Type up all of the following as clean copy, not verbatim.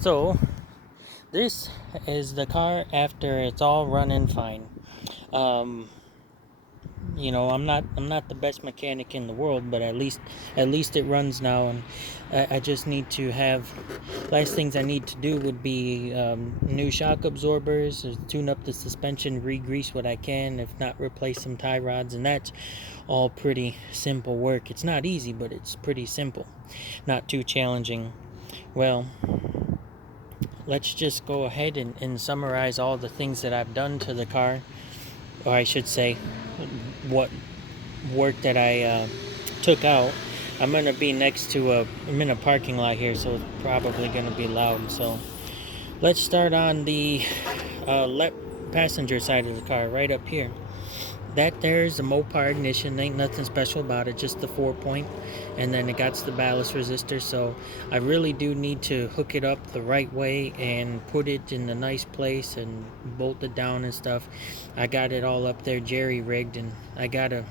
So this is the car after it's all running fine. Um, I'm not the best mechanic in the world, but at least it runs now, and I just need to have. Last things I need to do would be new shock absorbers, tune up the suspension, re-grease what I can, if not replace some tie rods, and that's all pretty simple work. It's not easy, but it's pretty simple, not too challenging. Well, let's just go ahead and summarize all the things that I've done to the car, or I should say, what work that I took out. I'm gonna be I'm in a parking lot here, so it's probably gonna be loud. So let's start on the left passenger side of the car, right up here. That there is a Mopar ignition. Ain't nothing special about it, just the 4-point, and then it got the ballast resistor. So I really do need to hook it up the right way and put it in a nice place and bolt it down and stuff. I got it all up there jerry rigged, and I gotta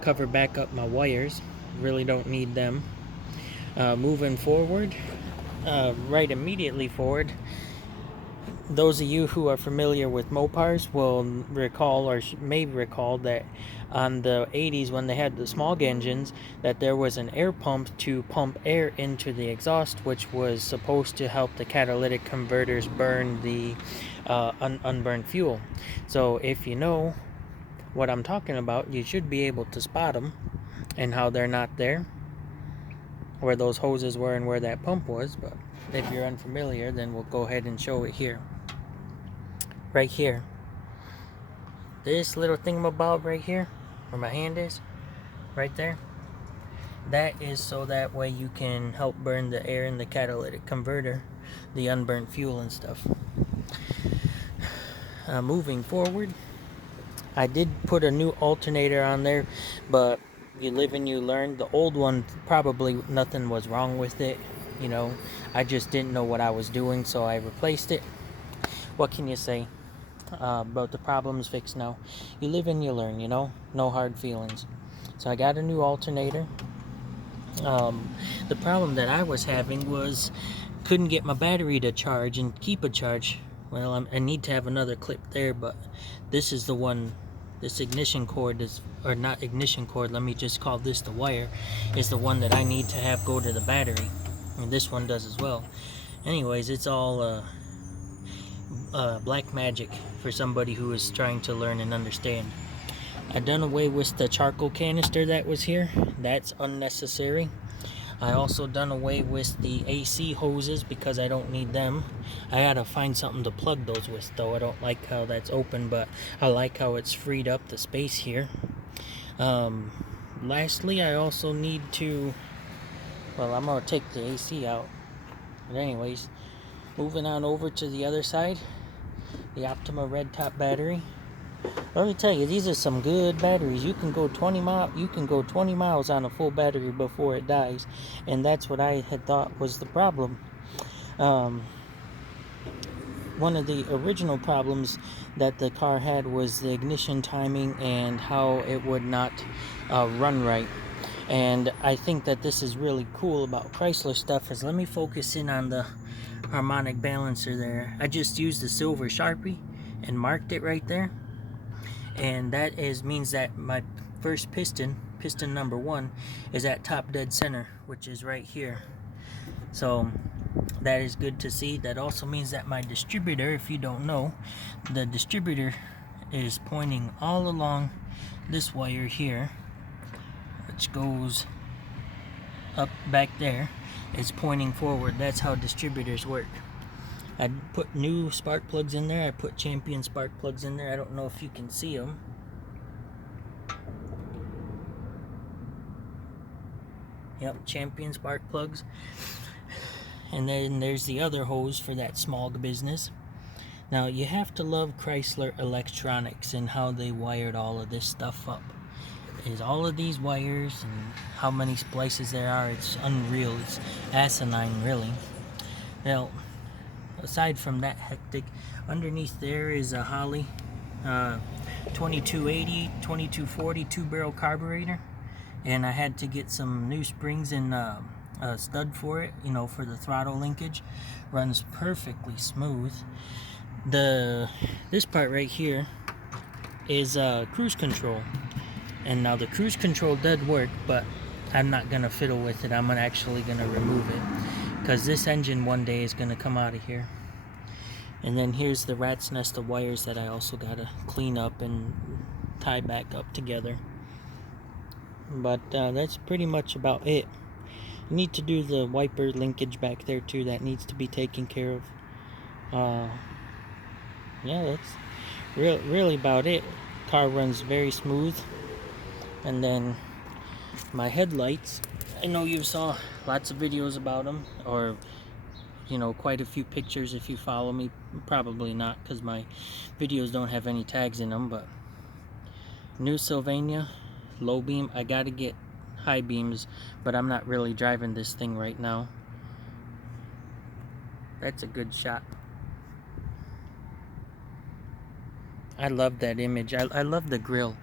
cover back up my wires. Really don't need them. Moving forward, right immediately forward, those of you who are familiar with Mopars will recall, or may recall, that on the 80s when they had the smog engines, that there was an air pump to pump air into the exhaust, which was supposed to help the catalytic converters burn the unburned fuel. So if you know what I'm talking about, you should be able to spot them and how they're not there, where those hoses were and where that pump was. But if you're unfamiliar, then we'll go ahead and show it here. Right here, this little thingamabob right here, where my hand is, right there, that is so that way you can help burn the air in the catalytic converter, the unburnt fuel and stuff. Moving forward, I did put a new alternator on there, but you live and you learn. The old one, probably nothing was wrong with it, I just didn't know what I was doing, so I replaced it. What can you say? But the problem's fixed now. You live and you learn, no hard feelings. So I got a new alternator. The problem that I was having was couldn't get my battery to charge and keep a charge. Well, I need to have another clip there, but this is the one. This ignition cord is, or not ignition cord, let me just call this the wire, is the one that I need to have go to the battery, and this one does as well. Anyways, it's all black magic for somebody who is trying to learn and understand. I done away with the charcoal canister that was here. That's unnecessary. I also done away with the AC hoses because I don't need them. I gotta find something to plug those with though. I don't like how that's open, but I like how it's freed up the space here. Lastly, I also need to, well, I'm gonna take the AC out. But anyways, moving on over to the other side, the Optima red top battery. Let me tell you, these are some good batteries. You can go 20 miles on a full battery before it dies, and that's what I had thought was the problem. One of the original problems that the car had was the ignition timing and how it would not run right. And I think that this is really cool about Chrysler stuff. Is let me focus in on the harmonic balancer there. I just used the silver Sharpie and marked it right there. And that means that my first piston number 1, is at top dead center, which is right here. So that is good to see. That also means that my distributor, if you don't know, the distributor is pointing all along this wire here, which goes up back there. It's pointing forward. That's how distributors work. I put new spark plugs in there. I put Champion spark plugs in there. I don't know if you can see them. Yep, Champion spark plugs. And then there's the other hose for that smog business. Now, you have to love Chrysler electronics and how they wired all of this stuff up. Is all of these wires and how many splices there are, it's unreal. It's asinine, really. Well, aside from that hectic, underneath there is a Holley 2280, 2240 2-barrel carburetor, and I had to get some new springs and stud for it, you know, for the throttle linkage. Runs perfectly smooth. This part right here is cruise control, and now the cruise control does work, but I'm not gonna fiddle with it. I'm actually gonna remove it, because this engine one day is gonna come out of here. And then here's the rat's nest of wires that I also gotta clean up and tie back up together. But that's pretty much about it. You need to do the wiper linkage back there too. That needs to be taken care of. Yeah, that's really about it. Car runs very smooth. And then my headlights, I know you saw lots of videos about them, or you know, quite a few pictures if you follow me. Probably not, because my videos don't have any tags in them. But new Sylvania low beam. I gotta get high beams, but I'm not really driving this thing right now. That's a good shot. I love that image. I love the grill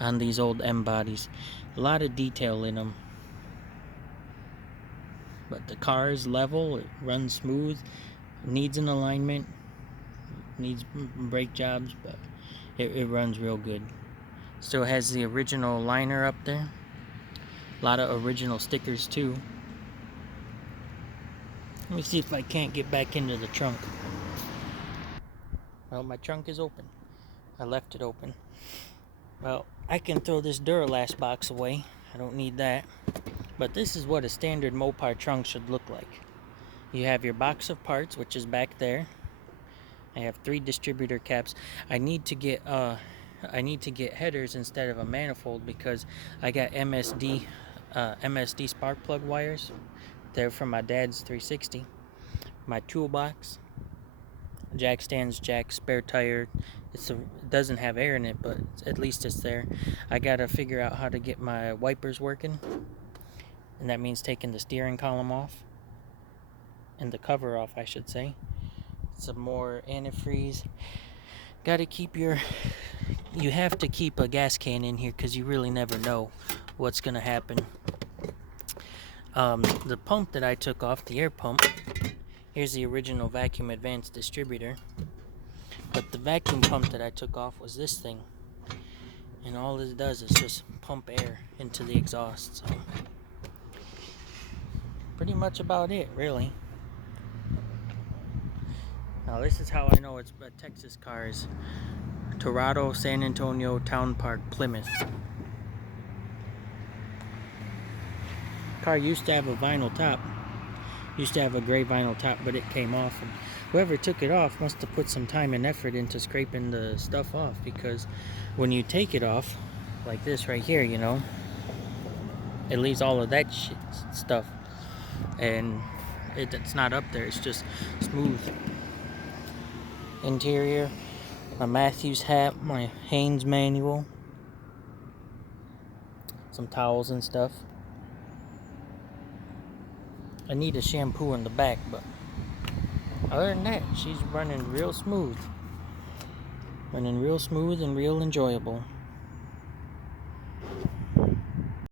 on these old M bodies. A lot of detail in them. But the car is level, it runs smooth, needs an alignment, needs brake jobs, but it runs real good. Still has the original liner up there. A lot of original stickers too. Let me see if I can't get back into the trunk. Well, my trunk is open. I left it open. Well, I can throw this Duralast box away. I don't need that. But this is what a standard Mopar trunk should look like. You have your box of parts, which is back there. I have 3 distributor caps. I need to get headers instead of a manifold, because I got MSD spark plug wires. They're from my dad's 360. My toolbox, jack stands, jack, spare tire. It doesn't have air in it, but at least it's there. I gotta figure out how to get my wipers working, and that means taking the steering column off, and the cover off, I should say. Some more antifreeze. Gotta keep you have to keep a gas can in here, because you really never know what's gonna happen. The pump that I took off, the air pump, here's the original vacuum advanced distributor. But the vacuum pump that I took off was this thing. And all it does is just pump air into the exhaust. So pretty much about it, really. Now this is how I know it's a Texas car. Is Torado, San Antonio, Town Park, Plymouth. Car used to have a vinyl top. Used to have a gray vinyl top, but it came off. And whoever took it off must have put some time and effort into scraping the stuff off, because when you take it off, like this right here, you know, it leaves all of that stuff. And it's not up there, it's just smooth. Interior, my Matthews hat, my Haynes manual, some towels and stuff. I need a shampoo in the back, but other than that, she's running real smooth. Running real smooth and real enjoyable.